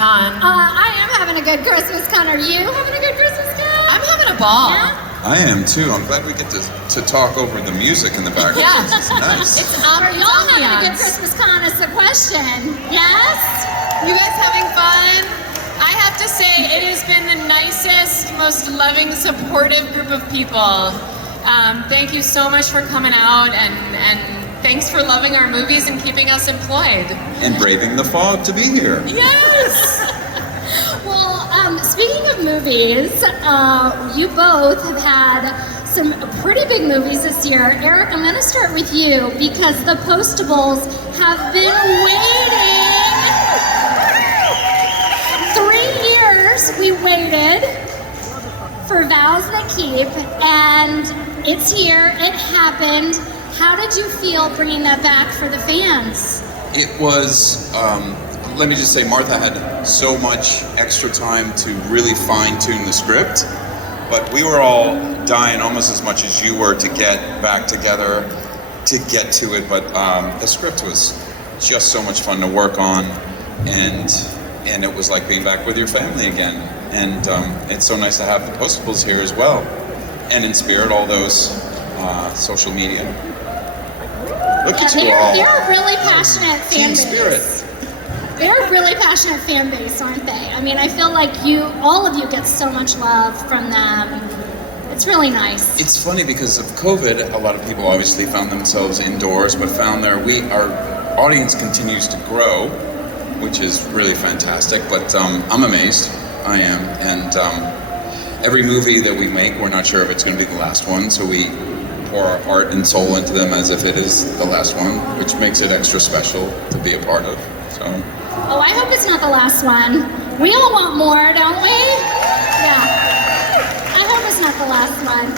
con? I am having a good Christmas con. Are you having a good Christmas con? I'm having a ball. Yeah? I am too. I'm glad we get to talk over the music in the background. Yeah. It's nice. It's Are y'all having a good ambiance. Christmas con is the question. Yes? You guys having fun? I have to say, it has been the nicest, most loving, supportive group of people. Thank you so much for coming out, and thanks for loving our movies and keeping us employed. And braving the fog to be here. Yes! Well, speaking of movies, you both have had some pretty big movies this year. Eric, I'm going to start with you because the Postables have been waiting. 3 years we waited for Vows That Keep, and it's here, it happened. How did you feel bringing that back for the fans? It was, let me just say, Martha had so much extra time to really fine-tune the script, but we were all dying almost as much as you were to get back together, to get to it, but the script was just so much fun to work on, and it was like being back with your family again. And it's so nice to have the Postables here as well, and in spirit, all those social media. Look at you all. They're a really passionate fan Team base. spirit. They're a really passionate fan base, aren't they? I mean, I feel like all of you get so much love from them. It's really nice. It's funny because of COVID, a lot of people obviously found themselves indoors, but found our audience continues to grow, which is really fantastic. But I'm amazed. I am. And every movie that we make, we're not sure if it's going to be the last one, so we pour our heart and soul into them as if it is the last one, which makes it extra special to be a part of. So. Oh, I hope it's not the last one. We all want more, don't we? Yeah. I hope it's not the last one.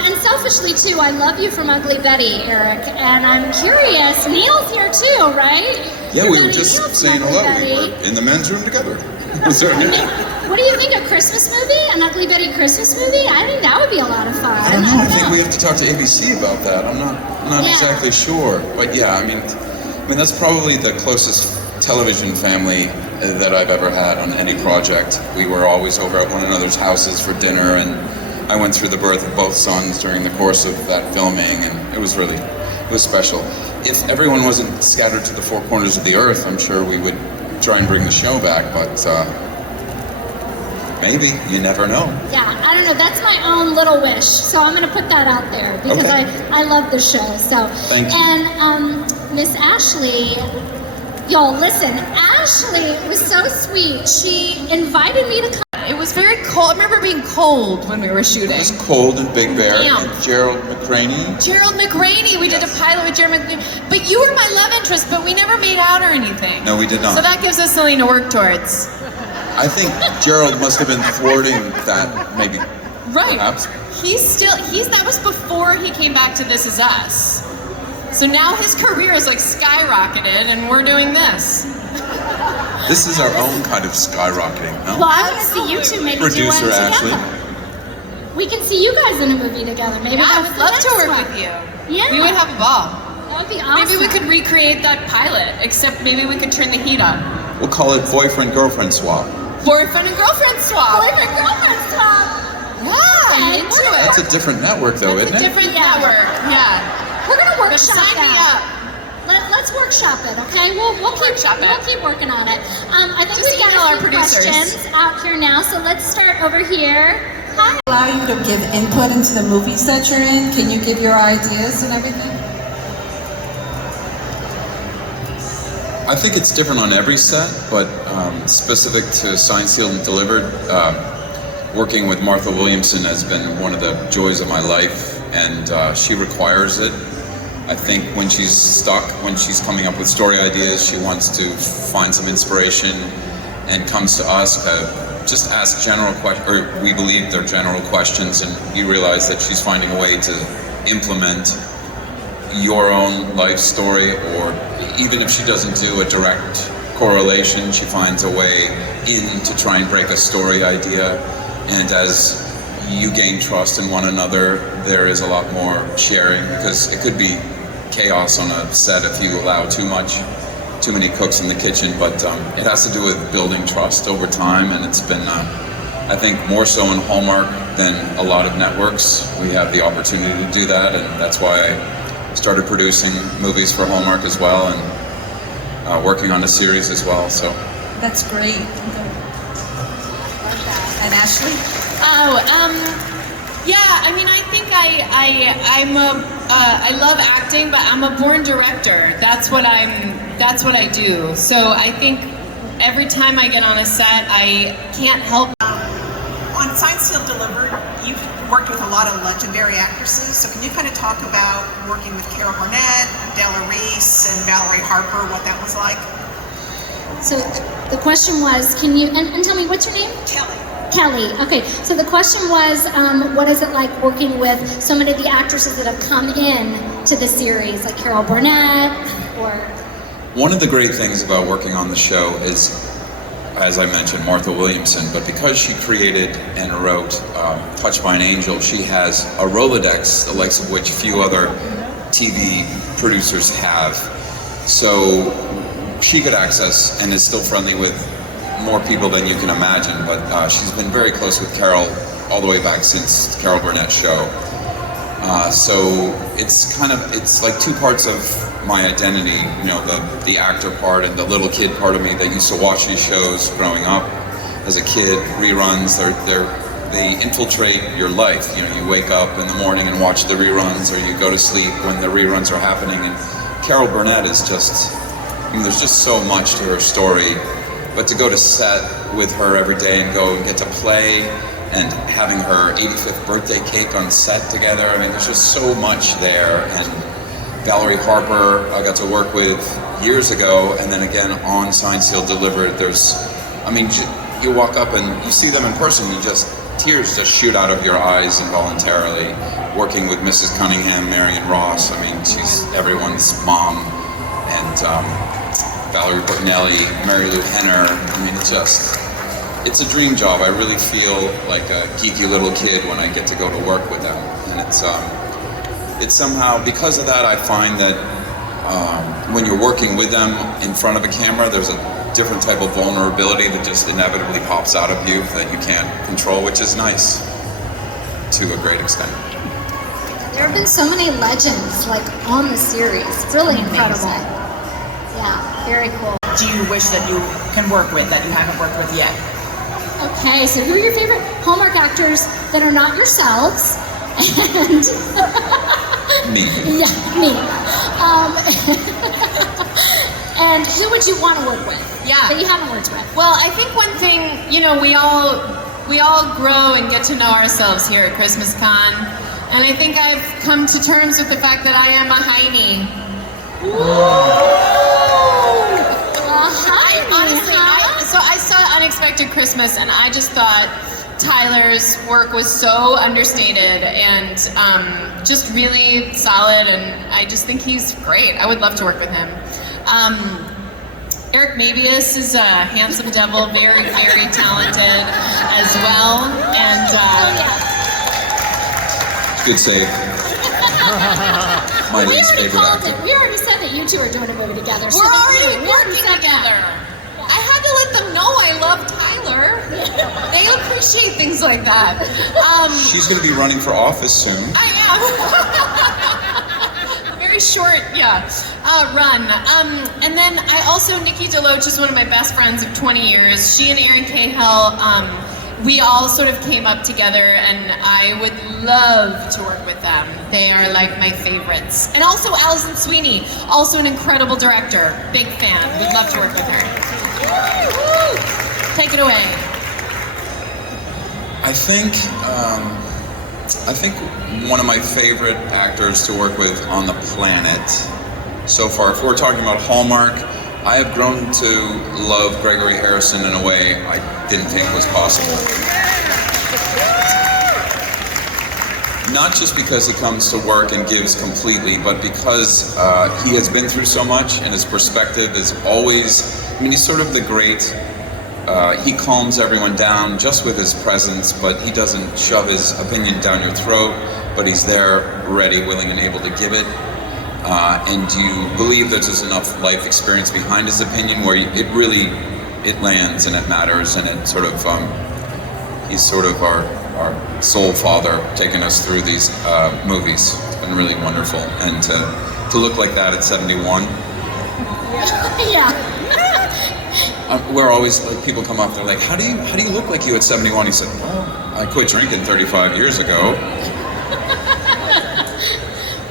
And selfishly too, I love you from Ugly Betty, Eric. And I'm curious, Neil's here too, right? Yeah, Your we were buddy just Neil's saying from hello. Ugly We Betty. were in the men's room together. What do you think, a Christmas movie? An Ugly Betty Christmas movie? I think that would be a lot of fun. I don't know. I think we have to talk to ABC about that. I'm not Yeah. exactly sure, but yeah, I mean that's probably the closest television family that I've ever had on any project. We were always over at one another's houses for dinner, and I went through the birth of both sons during the course of that filming, and it was special. If everyone wasn't scattered to the four corners of the earth, I'm sure we would try and bring the show back, but maybe, you never know. Yeah, I don't know. That's my own little wish. So I'm going to put that out there because Okay. I love the show. So Thank you. And Miss Ashley, y'all listen. Ashley was so sweet. She invited me to come. It was very cold. I remember being cold when we were shooting. It was cold in Big Bear, Damn. and Gerald McCraney. Gerald McRaney, we did a pilot with Gerald McRaney. But you were my love interest, but we never made out or anything. No, we did not. So that gives us something to work towards. I think Gerald must have been thwarting that, maybe. Right. Perhaps. That was before he came back to This Is Us. So now his career is like skyrocketed and we're doing this. This is our own kind of skyrocketing, no? Well, I want to see you two maybe do one Producer together. Ashley. We can see you guys in a movie together. Maybe Yeah, I that's would the love next to work one. with you. Yeah. We would have a ball. That would be awesome. Maybe we could recreate that pilot, except maybe we could turn the heat on. We'll call it boyfriend-girlfriend swap. Boyfriend and girlfriend swap. Boyfriend girlfriend swap. Yeah, I'm Okay, into we're it. That's a different network though, It's a isn't it? different Yeah. network. Yeah. We're gonna But workshop sign me that. up. Let's workshop it, okay? We'll keep working on it. I think Just we've got email our a few producers. questions out here now, so let's start over here. Hi. Allow you to give input into the movies that you're in? Can you give your ideas and everything? I think it's different on every set, but specific to Signed, Sealed, and Delivered, working with Martha Williamson has been one of the joys of my life, and she requires it. I think when she's stuck, when she's coming up with story ideas, she wants to find some inspiration and comes to us to just ask general questions, or we believe they're general questions, and you realize that she's finding a way to implement your own life story, or even if she doesn't do a direct correlation, she finds a way in to try and break a story idea. And as you gain trust in one another, there is a lot more sharing, because it could be chaos on a set if you allow too much. too many cooks in the kitchen, but it has to do with building trust over time, and it's been, I think, more so in Hallmark than a lot of networks. We have the opportunity to do that, and that's why I started producing movies for Hallmark as well, and working on a series as well. So That's great. And Ashley? Yeah, I mean, I think I love acting, but I'm a born director. That's what I do. So I think every time I get on a set, I can't help. On Signed, Sealed, Delivered, you've worked with a lot of legendary actresses. So can you kind of talk about working with Carol Burnett, Della Reese, and Valerie Harper, what that was like? So the question was, can you, and tell me, what's your name? Kelly. Kelly. Okay, so the question was, what is it like working with so many of the actresses that have come in to the series, like Carol Burnett, or... one of the great things about working on the show is, as I mentioned, Martha Williamson, but because she created and wrote Touched by an Angel, she has a Rolodex, the likes of which few other TV producers have. So she could access and is still friendly with more people than you can imagine, but she's been very close with Carol all the way back since Carol Burnett's show. So it's like two parts of my identity, you know, the actor part and the little kid part of me that used to watch these shows growing up as a kid, reruns. They infiltrate your life. You know, you wake up in the morning and watch the reruns, or you go to sleep when the reruns are happening. And Carol Burnett is just, I mean, there's just so much to her story. But to go to set with her every day and go and get to play and having her 85th birthday cake on set together, I mean, there's just so much there. And Valerie Harper I got to work with years ago, and then again on Signed, Sealed, Delivered. You walk up and you see them in person, tears just shoot out of your eyes involuntarily. Working with Mrs. Cunningham, Marion Ross, I mean, she's everyone's mom, and Valerie Bertinelli, Mary Lou Henner. I mean, it's a dream job. I really feel like a geeky little kid when I get to go to work with them. And it's somehow, because of that, I find that when you're working with them in front of a camera, there's a different type of vulnerability that just inevitably pops out of you that you can't control, which is nice to a great extent. There have been so many legends, like, on the series. It's really incredible. Yeah, very cool. Do you wish that you can work with that you haven't worked with yet? Okay, so who are your favorite Hallmark actors that are not yourselves? And Me. yeah, me. And who would you want to work with? Yeah. That you haven't worked with? Well, I think one thing, you know, we all grow and get to know ourselves here at Christmas Con, and I think I've come to terms with the fact that I am a Heine. I saw Unexpected Christmas, and I just thought Tyler's work was so understated and just really solid, and I just think he's great. I would love to work with him. Eric Mabius is a handsome devil, very, very talented as well, and Good save. My we least already favorite called actor. it. We already said that you two are doing a movie together. we're already we working said together. that. I had to let them know I love Tyler. They appreciate things like that. She's going to be running for office soon. I am. A very short, run. And then I also, Nikki DeLoach is one of my best friends of 20 years. She and Erin Cahill, we all sort of came up together, and I would love to work with them. They are like my favorites. And also Alison Sweeney, also an incredible director. Big fan. We'd love to work with her. Take it away. I think one of my favorite actors to work with on the planet so far, if we're talking about Hallmark, I have grown to love Gregory Harrison in a way I didn't think was possible. Not just because he comes to work and gives completely, but because he has been through so much, and his perspective is always, I mean, he's sort of the great, he calms everyone down just with his presence, but he doesn't shove his opinion down your throat, but he's there, ready, willing, and able to give it. and you believe that there's enough life experience behind his opinion where it lands and it matters, and it sort of he's sort of our soul father taking us through these movies. It's been really wonderful, and to look like that at 71. Yeah. We're always, like, people come up, they're like, how do you look like you at 71? He said, well, I quit drinking 35 years ago.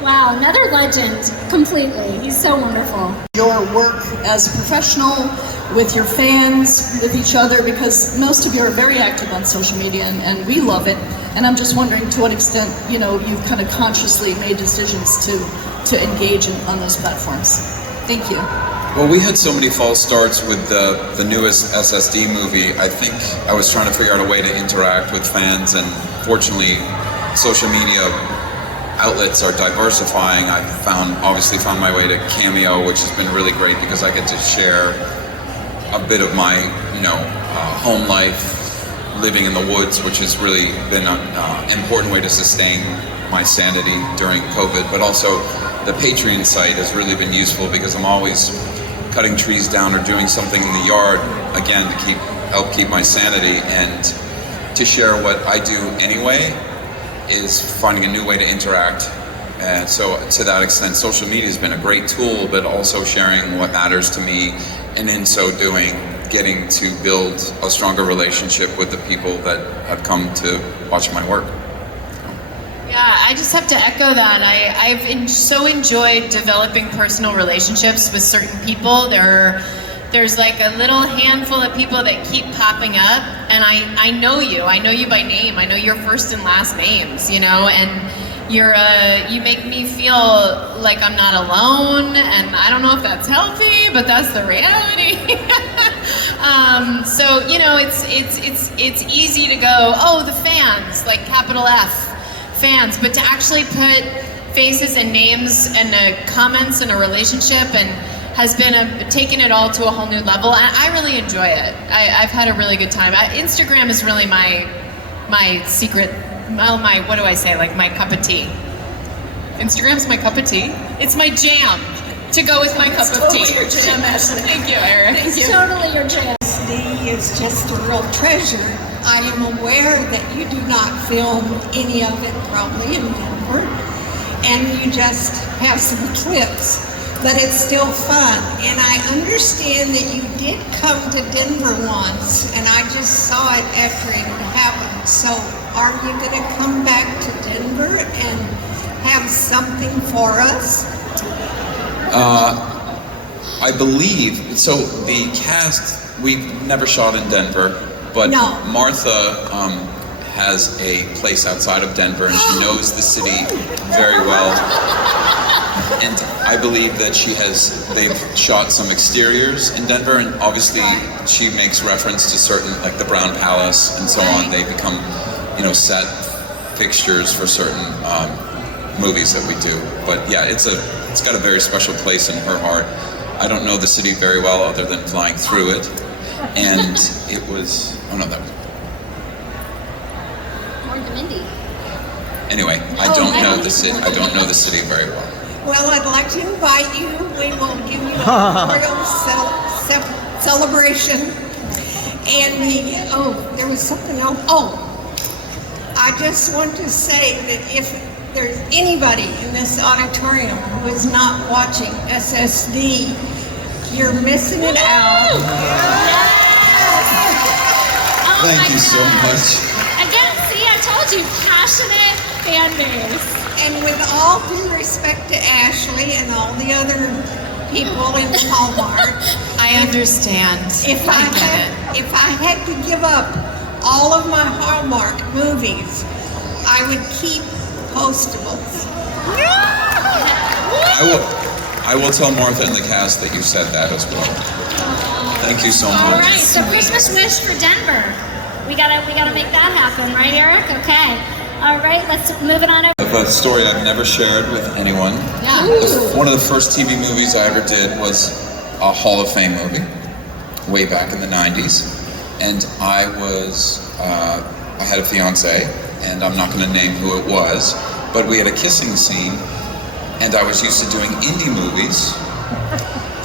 Wow, another legend, completely. He's so wonderful. Your work as a professional, with your fans, with each other, because most of you are very active on social media, and we love it. And I'm just wondering to what extent, you've kind of consciously made decisions to engage on those platforms. Thank you. Well, we had so many false starts with the newest SSD movie. I think I was trying to figure out a way to interact with fans, and fortunately, social media outlets are diversifying. I obviously found my way to Cameo, which has been really great because I get to share a bit of my, home life, living in the woods, which has really been an important way to sustain my sanity during COVID. But also, the Patreon site has really been useful because I'm always cutting trees down or doing something in the yard, again, to help keep my sanity, and to share what I do anyway is finding a new way to interact. And so to that extent, social media has been a great tool, but also sharing what matters to me, and in so doing, getting to build a stronger relationship with the people that have come to watch my work. Yeah, I just have to echo that. I've so enjoyed developing personal relationships with certain people. There's like a little handful of people that keep popping up, and I know you by name. I know your first and last names, and you make me feel like I'm not alone, and I don't know if that's healthy, but that's the reality. So it's easy to go, oh, the fans, like capital F fans, but to actually put faces and names and comments in a relationship and has been taken it all to a whole new level. And I really enjoy it. I've had a really good time. Instagram is really my secret, well, what do I say, like my cup of tea. Instagram's my cup of tea. It's my jam to go with my cup of tea. Totally your jam, Ashley. Thank you, Eric. It's totally your jam. SD is just a real treasure. I am aware that you do not film any of it probably in Denver, and you just have some clips, but it's still fun. And I understand that you did come to Denver once, and I just saw it after it had happened. So are you going to come back to Denver and have something for us? I believe, so the cast, we never shot in Denver, but No. Martha has a place outside of Denver, and she knows the city very well. And I believe that they've shot some exteriors in Denver, and obviously she makes reference to certain, like the Brown Palace and so on. They become, set fixtures for certain movies that we do. But yeah, it's got a very special place in her heart. I don't know the city very well other than flying through it. And it was, that was. Anyway, I don't know the city. I don't know the city very well. Well, I'd like to invite you. We will give you a real celebration. And there was something else. I just want to say that if there's anybody in this auditorium who is not watching SSD, you're missing it out. Thank you so much. Again, see, I told you, passionate fan base. And with all due respect to Ashley and all the other people in Hallmark, I understand. if I had to give up all of my Hallmark movies, I would keep Postables. I will tell Martha and the cast that you said that as well. Thank you so All much. right, so Christmas wish for Denver. We gotta make that happen, right, Eric? Okay. All right, let's move it on over. A story I've never shared with anyone. Yeah. One of the first TV movies I ever did was a Hall of Fame movie, way back in the 90s. And I had a fiance, and I'm not going to name who it was, but we had a kissing scene And I was used to doing indie movies,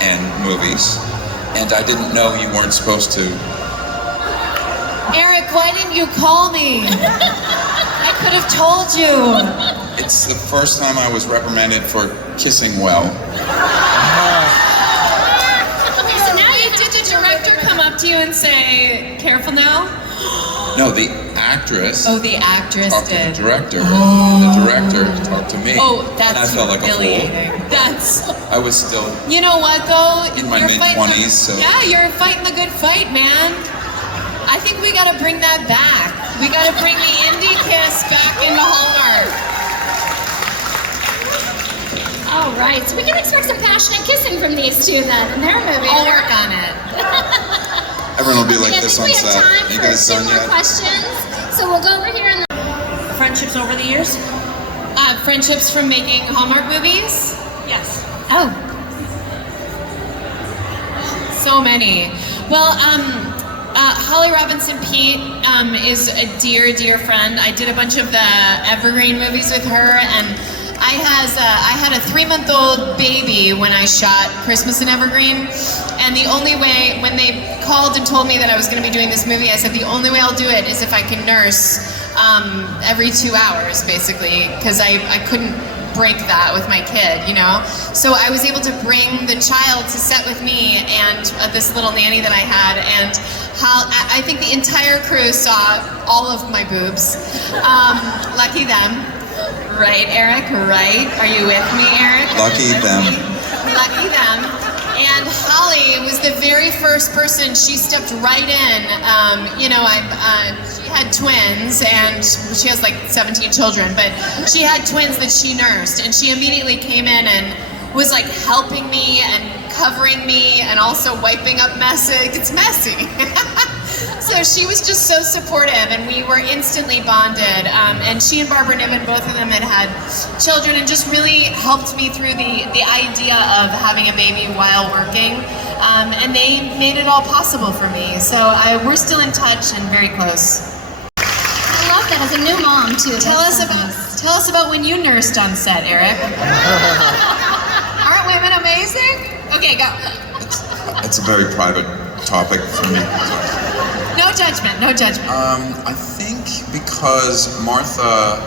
and I didn't know you weren't supposed to. Eric, why didn't you call me? I could have told you. It's the first time I was reprimanded for kissing well. Okay, so now you Did the director come up to you and say, careful now? No, the actress. Oh, the actress talked did. to the director. The director talked to me. Oh, and I that's felt like a humiliating. fool. That's. I was still. You know what, though? In my You're fighting mid-20s, so. Yeah, you're fighting the good fight, man. I think we gotta bring that back. We gotta bring the indie kiss back into Hallmark. All right, so we can expect some passionate kissing from these two then in their movie. I'll work on it. Everyone will be like Okay, this I on think we set. have time You for guys two done more yet? questions. So we'll go over here and Friendships over the years? Friendships from making Hallmark movies? Yes. Oh. So many. Well, Holly Robinson Pete is a dear, dear friend. I did a bunch of the Evergreen movies with her, and I had a 3-month-old baby when I shot Christmas in Evergreen, and the only way, when they called and told me that I was going to be doing this movie, I said the only way I'll do it is if I can nurse every 2 hours, basically, because I couldn't break that with my kid, you know? So I was able to bring the child to set with me and this little nanny that I had, and I think the entire crew saw all of my boobs. Lucky them. Right, Eric? Right? Are you with me, Eric? Lucky them. Lucky them. And Holly was the very first person. She stepped right in. She had twins, and she has like 17 children, but she had twins that she nursed, and she immediately came in and was like helping me and covering me and also wiping up messes. It's messy. So she was just so supportive, and we were instantly bonded. And she and Barbara Niven, both of them had children, and just really helped me through the idea of having a baby while working. And they made it all possible for me. So we're still in touch and very close. I love that as a new mom too. Tell us about when you nursed on set, Eric. Aren't women amazing? Okay, go. It's a very private topic for me. No judgment, no judgment. I think because Martha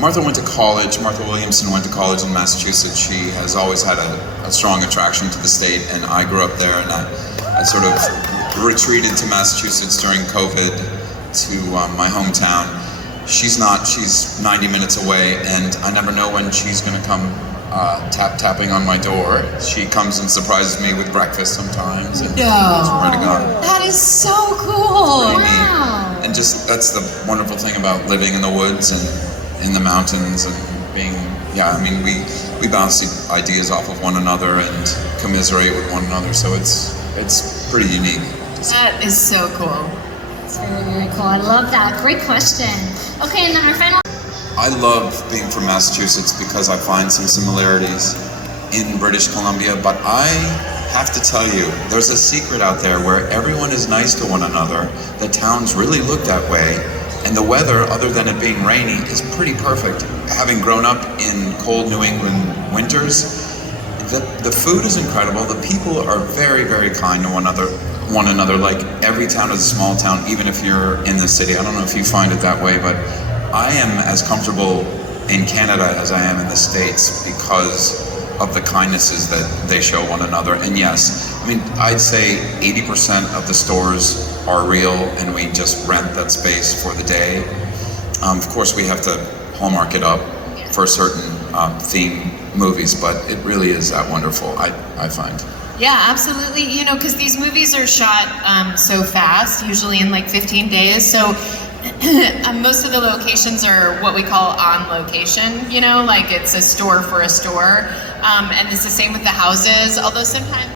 went to college, Martha Williamson went to college in Massachusetts. She has always had a strong attraction to the state, and I grew up there, and I sort of retreated to Massachusetts during COVID to my hometown. She's 90 minutes away, and I never know when she's gonna come tapping on my door. She comes and surprises me with breakfast sometimes. And No. I swear to God. That is so cool. Pretty neat. And just, that's the wonderful thing about living in the woods and in the mountains and being, we bounce ideas off of one another and commiserate with one another, so it's pretty unique. That is so cool. It's very, very cool. I love that. Great question. Okay, and then our final. I love being from Massachusetts because I find some similarities in British Columbia, but I have to tell you, there's a secret out there where everyone is nice to one another. The towns really look that way, and the weather, other than it being rainy, is pretty perfect. Having grown up in cold New England winters, the food is incredible. The people are very, very kind to one another. Like, every town is a small town, even if you're in the city. I don't know if you find it that way, but I am as comfortable in Canada as I am in the States because of the kindnesses that they show one another. And yes, I'd say 80% of the stores are real, and we just rent that space for the day. Of course, we have to Hallmark it up for certain theme movies, but it really is that wonderful, I find. Yeah, absolutely. Because these movies are shot so fast, usually in like 15 days. So most of the locations are what we call on location, like it's a store for a store. And it's the same with the houses, although sometimes